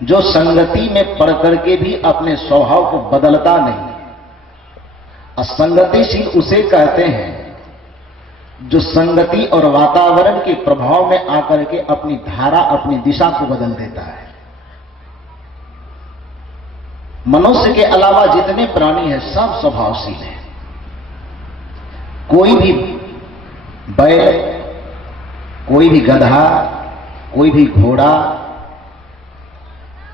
जो संगति में पड़ करके भी अपने स्वभाव को बदलता नहीं। असंगतिशील उसे कहते हैं जो संगति और वातावरण के प्रभाव में आकर के अपनी धारा, अपनी दिशा को बदल देता है। मनुष्य के अलावा जितने प्राणी हैं सब स्वभावशील हैं। कोई भी बैल, कोई भी गधा, कोई भी घोड़ा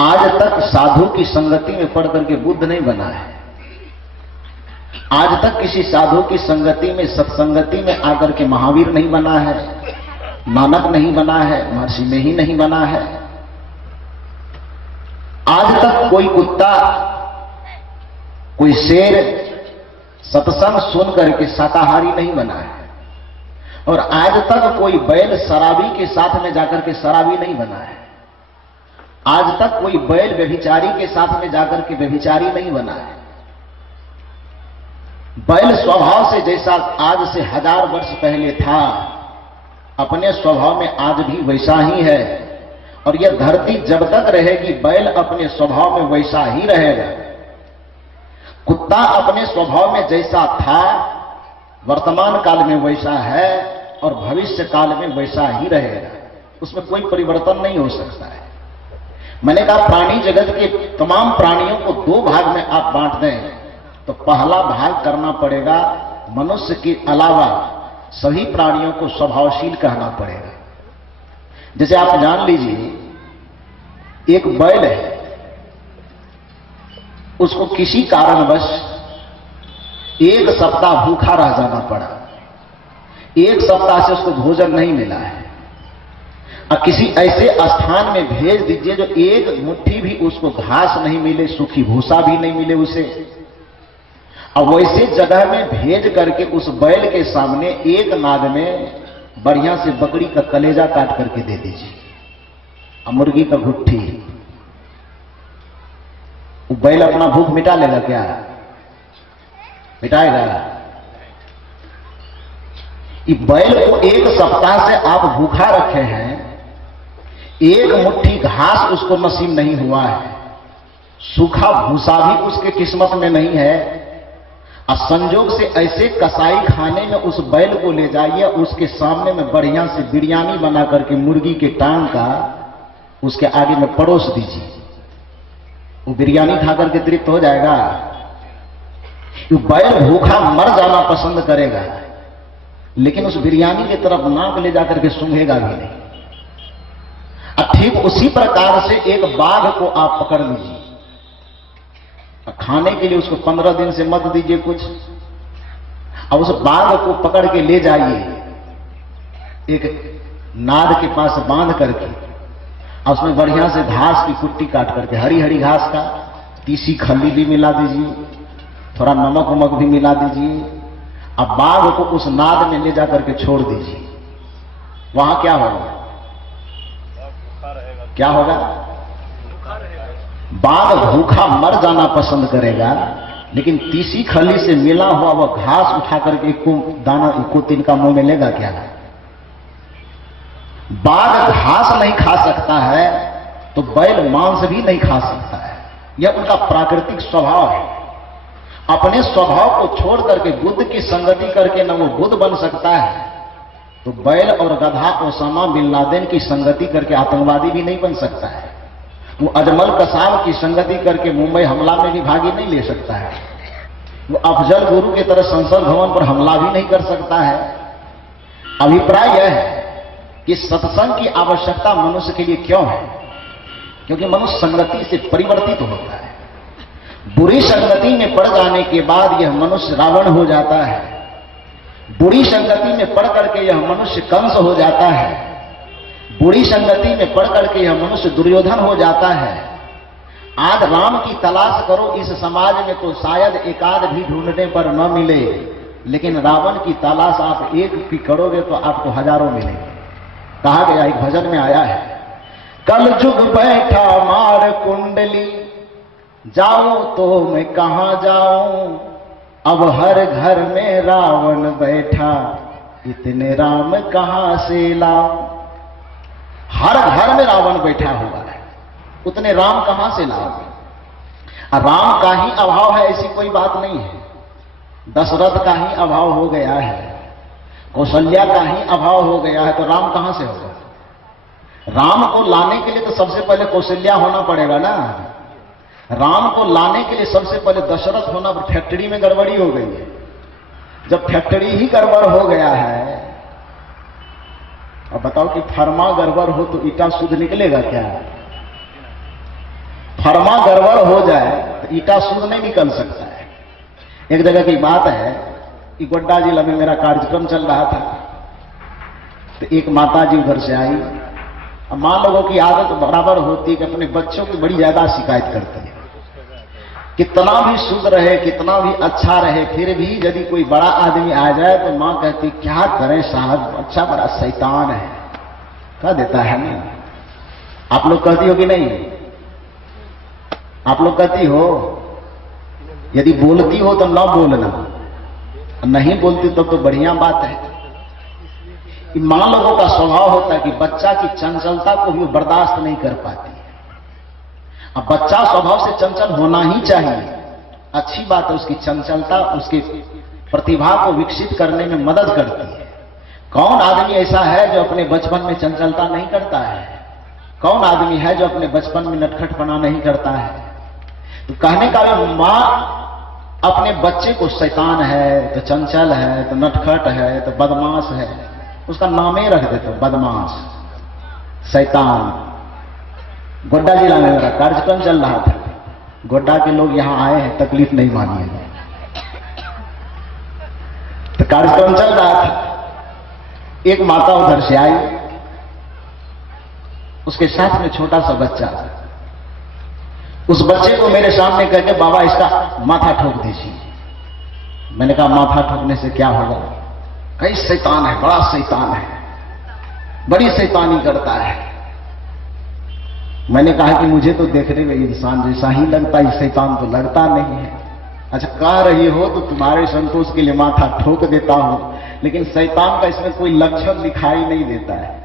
आज तक साधु की संगति में पड़ करके बुद्ध नहीं बना है। आज तक किसी साधु की संगति में, सत्संगति में आकर के महावीर नहीं बना है, नानक नहीं बना है, महर्षि में ही नहीं बना है। आज तक कोई कुत्ता, कोई शेर सत्संग सुन करके शाकाहारी नहीं बना है। और आज तक कोई बैल शराबी के साथ में जाकर के शराबी नहीं बना है। आज तक कोई बैल व्यभिचारी के साथ में जाकर के व्यभिचारी नहीं बना है। बैल स्वभाव से जैसा आज से 1000 वर्ष पहले था, अपने स्वभाव में आज भी वैसा ही है। और यह धरती जब तक रहेगी बैल अपने स्वभाव में वैसा ही रहेगा। कुत्ता अपने स्वभाव में जैसा था वर्तमान काल में वैसा है और भविष्य काल में वैसा ही रहेगा। उसमें कोई परिवर्तन नहीं हो सकता है। मैंने कहा प्राणी जगत के तमाम प्राणियों को 2 भाग में आप बांट दें तो पहला भाग करना पड़ेगा मनुष्य के अलावा सभी प्राणियों को स्वभावशील कहना पड़ेगा। जैसे आप जान लीजिए एक बैल है, उसको किसी कारणवश 1 सप्ताह भूखा रह जाना पड़ा। 1 सप्ताह से उसको भोजन नहीं मिला है। और किसी ऐसे स्थान में भेज दीजिए जो 1 मुट्ठी भी उसको घास नहीं मिले, सूखी भूसा भी नहीं मिले उसे। अब वैसे जगह में भेज करके उस बैल के सामने एक नाद में बढ़िया से बकरी का कलेजा काट करके दे दीजिए और मुर्गी का गुट्ठी। वो बैल अपना भूख मिटा लेगा क्या? मिटाएगा? ये बैल को 1 सप्ताह से आप भूखा रखे हैं, 1 मुट्ठी घास उसको नसीब नहीं हुआ है, सूखा भूसा भी उसके किस्मत में नहीं है। और संजोग से ऐसे कसाई खाने में उस बैल को ले जाइए, उसके सामने में बढ़िया से बिरयानी बना करके मुर्गी के टांग का उसके आगे में परोस दीजिए। वो बिरयानी खाकर के तृप्त हो जाएगा? वो बैल भूखा मर जाना पसंद करेगा, लेकिन उस बिरयानी की तरफ नाक ले जाकर के सूंघेगा भी नहीं। ठीक उसी प्रकार से एक बाघ को आप पकड़ लीजिए, खाने के लिए उसको 15 दिन से मत दीजिए कुछ। अब उस बाघ को पकड़ के ले जाइए एक नाद के पास बांध करके, और उसमें बढ़िया से घास की कुट्टी काट करके, हरी हरी घास का, तीसी खल्ली भी मिला दीजिए, थोड़ा नमक वमक भी मिला दीजिए। अब बाघ को उस नाद में ले जाकर के छोड़ दीजिए। वहां क्या होगा? क्या होगा? बाघ भूखा मर जाना पसंद करेगा, लेकिन तीसी खली से मिला हुआ वह घास उठा करके दाना को तिनका मुंह में लेगा क्या? बाघ घास नहीं खा सकता है तो बैल मांस भी नहीं खा सकता है। यह उनका प्राकृतिक स्वभाव है। अपने स्वभाव को छोड़ करके बुद्ध की संगति करके न वो बुद्ध बन सकता है, तो बैल और गधा ओसामा बिन लादेन की संगति करके आतंकवादी भी नहीं बन सकता है। वो अजमल कसाब की संगति करके मुंबई हमला में भी भागी नहीं ले सकता है। वो अफजल गुरु की तरह संसद भवन पर हमला भी नहीं कर सकता है। अभिप्राय यह है कि सत्संग की आवश्यकता मनुष्य के लिए क्यों है? क्योंकि मनुष्य संगति से परिवर्तित होता है। बुरी संगति में पड़ जाने के बाद यह मनुष्य रावण हो जाता है। बुरी संगति में पड़ करके यह मनुष्य कंस हो जाता है। बुरी संगति में पड़ करके यह मनुष्य दुर्योधन हो जाता है। आज राम की तलाश करो इस समाज में तो शायद एकाध भी ढूंढने पर न मिले, लेकिन रावण की तलाश आप एक भी करोगे तो आपको हजारों मिलेंगे। कहा गया, एक भजन में आया है, कल जुग बैठा मार कुंडली, जाऊं तो मैं कहां जाऊं, अब हर घर में रावण बैठा, इतने राम कहां से लाऊं। हर घर में रावण बैठा हुआ है। उतने राम कहां से लाओगे? राम का ही अभाव है ऐसी कोई बात नहीं है। दशरथ का ही अभाव हो गया है, कौशल्या का ही अभाव हो गया है, तो राम कहां से होगा? राम को लाने के लिए तो सबसे पहले कौशल्या होना पड़ेगा ना। राम को लाने के लिए सबसे पहले दशरथ होना, पर फैक्ट्री में गड़बड़ी हो गई है। जब फैक्ट्री ही गड़बड़ हो गया है, अब बताओ कि फरमा गड़बड़ हो तो ईटा शुद्ध निकलेगा क्या? फरमा गड़बड़ हो जाए तो ईटा शुद्ध नहीं निकल सकता है। एक जगह की बात है कि गोड्डा जिला में मेरा कार्यक्रम चल रहा था, तो एक माता जी उधर से आई। अब मां लोगों की आदत बराबर होती है कि अपने बच्चों की बड़ी ज्यादा शिकायत करती है। कितना भी शुद्ध रहे, कितना भी अच्छा रहे, फिर भी यदि कोई बड़ा आदमी आ जाए तो मां कहती क्या करें साहब, बच्चा बड़ा शैतान है, कह देता है ना। आप लोग कहती हो कि नहीं? आप लोग कहती हो? यदि बोलती हो तो ना बोलना, नहीं बोलती तो बढ़िया बात है। मां लोगों का स्वभाव होता है कि बच्चा की चंचलता को भी बर्दाश्त नहीं कर पाती है। अब बच्चा स्वभाव से चंचल होना ही चाहिए, अच्छी बात है। उसकी चंचलता उसकी प्रतिभा को विकसित करने में मदद करती है। कौन आदमी ऐसा है जो अपने बचपन में चंचलता नहीं करता है? कौन आदमी है जो अपने बचपन में नटखटपना नहीं करता है? तो कहने का भी मां अपने बच्चे को शैतान है, तो चंचल है, तो नटखट है, तो बदमाश है, उसका नाम ही रख देते, बदमाश, शैतान। गोड्डा जिला में मेरा कार्यक्रम चल रहा था, गोड्डा के लोग यहां आए हैं, तकलीफ नहीं मानिएगा। तो कार्यक्रम चल रहा था, एक माता उधर से आई, उसके साथ में छोटा सा बच्चा। उस बच्चे को मेरे सामने करके बाबा इसका माथा ठोक दीजिए। मैंने कहा माथा ठोकने से क्या होगा? कई शैतान है, बड़ा शैतान है, बड़ी शैतानी करता है। मैंने कहा कि मुझे तो देखने में इंसान जैसा ही लगता है, शैतान तो लगता नहीं है। अच्छा कह रही हो तो तुम्हारे संतोष के लिए माथा ठोक देता हूं, लेकिन शैतान का इसमें कोई लक्षण दिखाई नहीं देता है।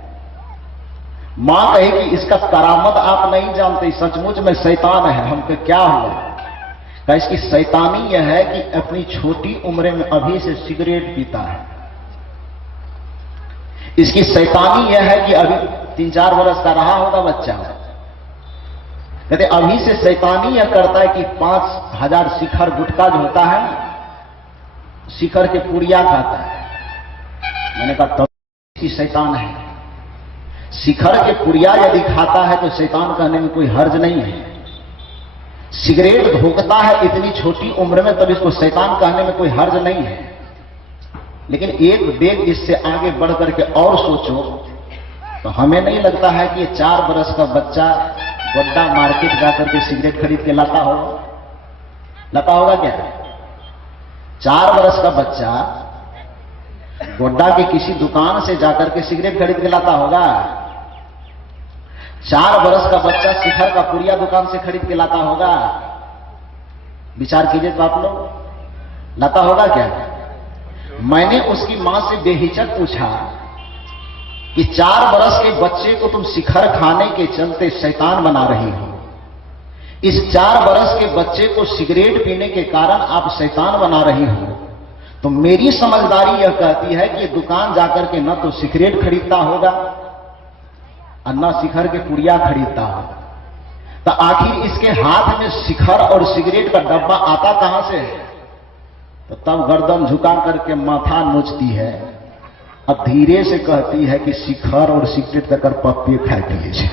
मां कहे कि इसका करामत आप नहीं जानते, सचमुच में शैतान है। हमको क्या हुआ? इसकी शैतानी यह है कि अपनी छोटी उम्र में अभी से सिगरेट पीता है। इसकी शैतानी यह है कि अभी 3-4 वर्ष का रहा होगा बच्चा, कहते अभी से शैतानी यह करता है कि 5000 शिखर गुटखा जो होता है, शिखर के पुड़िया खाता है। मैंने कहा तब इसकी शैतान है। शिखर के पुड़िया यदि खाता है तो शैतान कहने में कोई हर्ज नहीं है। सिगरेट भोगता है इतनी छोटी उम्र में, तब इसको शैतान कहने में कोई हर्ज नहीं है। लेकिन एक डेग इससे आगे बढ़ करके और सोचो तो हमें नहीं लगता है कि ये 4 बरस का बच्चा गोड्डा मार्केट जाकर के सिगरेट खरीद के लाता होगा क्या? 4 बरस का बच्चा गोड्डा के किसी दुकान से जाकर के सिगरेट खरीद के लाता होगा? 4 बरस का बच्चा शिखर का पुड़िया दुकान से खरीद के लाता होगा? विचार कीजिए तो आप लोग, लाता होगा क्या? मैंने उसकी मां से बेहिचक पूछा कि 4 बरस के बच्चे को तुम शिखर खाने के चलते शैतान बना रही हो, इस 4 बरस के बच्चे को सिगरेट पीने के कारण आप शैतान बना रही हो, तो मेरी समझदारी यह कहती है कि दुकान जाकर के न तो सिगरेट खरीदता होगा और न शिखर के पुड़िया खरीदता होगा। तो आखिर इसके हाथ में शिखर और सिगरेट का डब्बा आता कहां से है? तो तब गर्दन झुका करके माथा नोचती है, अब धीरे से कहती है कि शिखर और सिगरेट तक पप्पी फेंक लीजिए।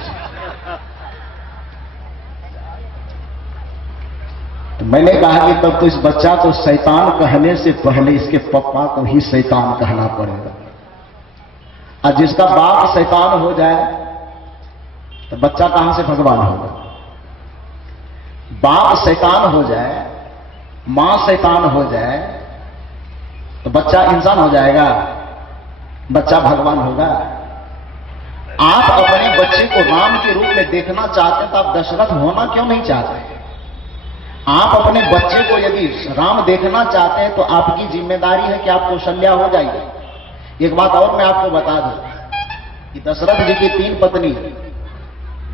तो मैंने कहा कि तब तो इस बच्चा को शैतान कहने से पहले इसके पप्पा को ही शैतान कहना पड़ेगा। और जिसका बाप शैतान हो जाए तो बच्चा कहां से भगवान होगा? बाप शैतान हो जाए, मां शैतान हो जाए तो बच्चा इंसान हो जाएगा, बच्चा भगवान होगा। आप अपने बच्चे को राम के रूप में देखना चाहते हैं तो आप दशरथ होना क्यों नहीं चाहते? आप अपने बच्चे को यदि राम देखना चाहते हैं तो आपकी जिम्मेदारी है कि आप कौशल्या हो जाइए। एक बात और मैं आपको बता दूं कि दशरथ जी की 3 पत्नी,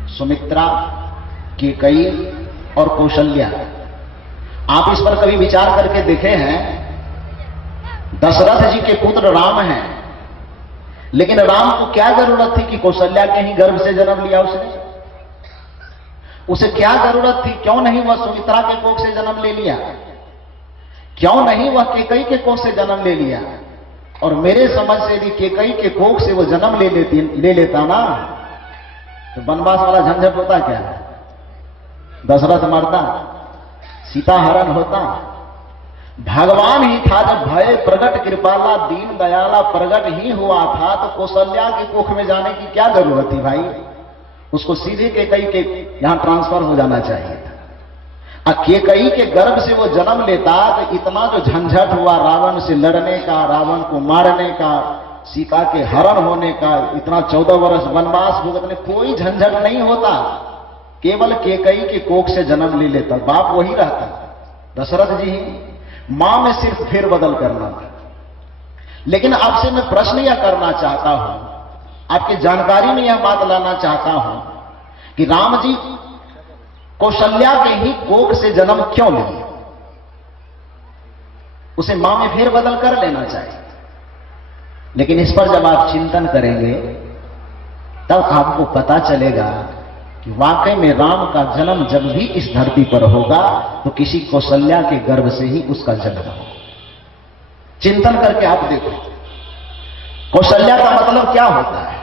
सुमित्रा, केकई और कौशल्या। आप इस पर कभी विचार करके देखे हैं? दशरथ जी के पुत्र राम हैं, लेकिन राम को क्या जरूरत थी कि कौशल्या के ही गर्भ से जन्म लिया उसने? उसे क्या जरूरत थी? क्यों नहीं वह सुमित्रा के कोख से जन्म ले लिया? क्यों नहीं वह केकई के कोख से जन्म ले लिया? और मेरे समझ से यदि केकई के कोख से वो जन्म ले लेता ना, तो वनवास वाला झंझट होता क्या? दशरथ मरता, सीता हरण होता। भगवान ही था जब भय प्रगट कृपाला दीन दयाला प्रगट ही हुआ था, तो कौशल्या के कोख में जाने की क्या जरूरत थी भाई? उसको सीधे केकई के यहां ट्रांसफर हो जाना चाहिए था। केकई के गर्भ से वो जन्म लेता तो इतना जो झंझट हुआ रावण से लड़ने का, रावण को मारने का, सीता के हरण होने का, इतना 14 वर्ष वनवास भुगतने, कोई झंझट नहीं होता। केवल केकई के कोख से जन्म ले लेता, बाप वही रहता, दशरथ जी ही। मां में सिर्फ फेरबदल करना था। लेकिन आपसे मैं प्रश्न यह करना चाहता हूं, आपकी जानकारी में यह बात लाना चाहता हूं कि राम जी कौशल्या के ही कोख से जन्म क्यों लिए? उसे मां में फेरबदल कर लेना चाहिए। लेकिन इस पर जब आप चिंतन करेंगे तब आपको पता चलेगा कि वाकई में राम का जन्म जब भी इस धरती पर होगा तो किसी कौशल्या के गर्भ से ही उसका जन्म होगा। चिंतन करके आप देखो, कौशल्या का मतलब क्या होता है?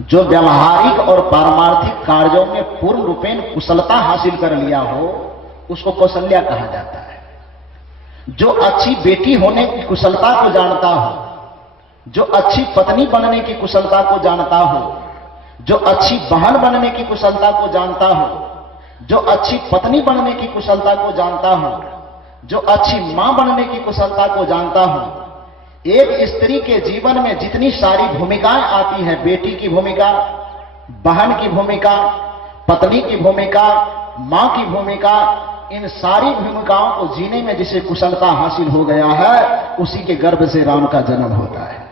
जो व्यावहारिक और पारमार्थिक कार्यों में पूर्ण रूपेण कुशलता हासिल कर लिया हो, उसको कौशल्या कहा जाता है। जो अच्छी बेटी होने की कुशलता को जानता हो, जो अच्छी पत्नी बनने की कुशलता को जानता हो, जो अच्छी बहन बनने की कुशलता को जानता हो, जो अच्छी पत्नी बनने की कुशलता को जानता हो, जो अच्छी मां बनने की कुशलता को जानता हो। एक स्त्री के जीवन में जितनी सारी भूमिकाएं आती हैं, बेटी की भूमिका, बहन की भूमिका, पत्नी की भूमिका, मां की भूमिका, इन सारी भूमिकाओं को जीने में जिसे कुशलता हासिल हो गया है, उसी के गर्भ से राम का जन्म होता है।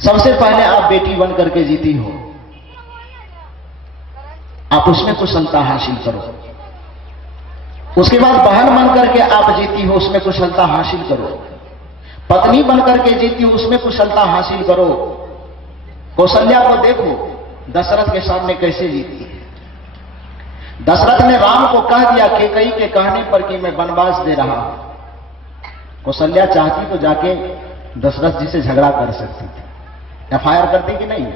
सबसे पहले आप बेटी बन करके जीती हो, आप उसमें कुशलता हासिल करो। उसके बाद बहन बन करके आप जीती हो, उसमें कुशलता हासिल करो। पत्नी बन करके जीती हो, उसमें कुशलता हासिल करो। कौशल्या को देखो दशरथ के सामने कैसे जीती है। दशरथ ने राम को कह दिया केकई के कहने पर कि मैं वनवास दे रहा हूं। कौशल्या चाहती तो जाके दशरथ जी से झगड़ा कर सकती थी, एफआईआर करती कि नहीं?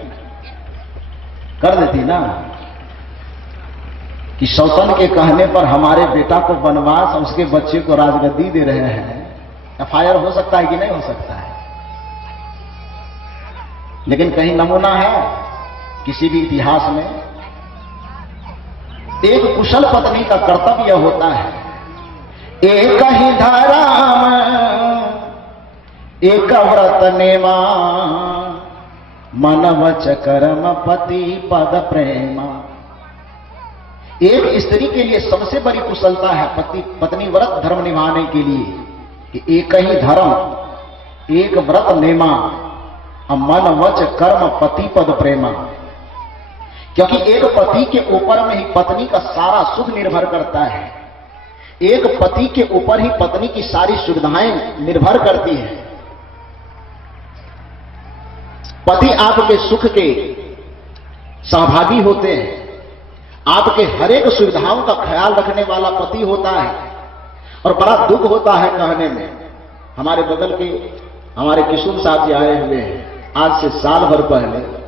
कर देती ना, कि सौतन के कहने पर हमारे बेटा को वनवास और उसके बच्चे को राजगद्दी दे रहे हैं। एफआईआर हो सकता है कि नहीं हो सकता है? लेकिन कहीं नमूना है किसी भी इतिहास में? एक कुशल पत्नी का कर्तव्य होता है, एक ही धर्म एक व्रत नेमा, मन वच कर्म पति पद प्रेमा। एक स्त्री के लिए सबसे बड़ी कुशलता है पत्नी व्रत धर्म निभाने के लिए कि एक ही धर्म, एक व्रत नेमा, मन वच कर्म पति पद प्रेमा। क्योंकि एक पति के ऊपर में ही पत्नी का सारा सुख निर्भर करता है। एक पति के ऊपर ही पत्नी की सारी सुविधाएं निर्भर करती हैं। पति आपके सुख के सहभागी होते हैं, आपके हर एक सुविधाओं का ख्याल रखने वाला पति होता है। और बड़ा दुख होता है कहने में, हमारे बगल के हमारे किशोर साहब जी आए हुए हैं आज से साल भर पहले,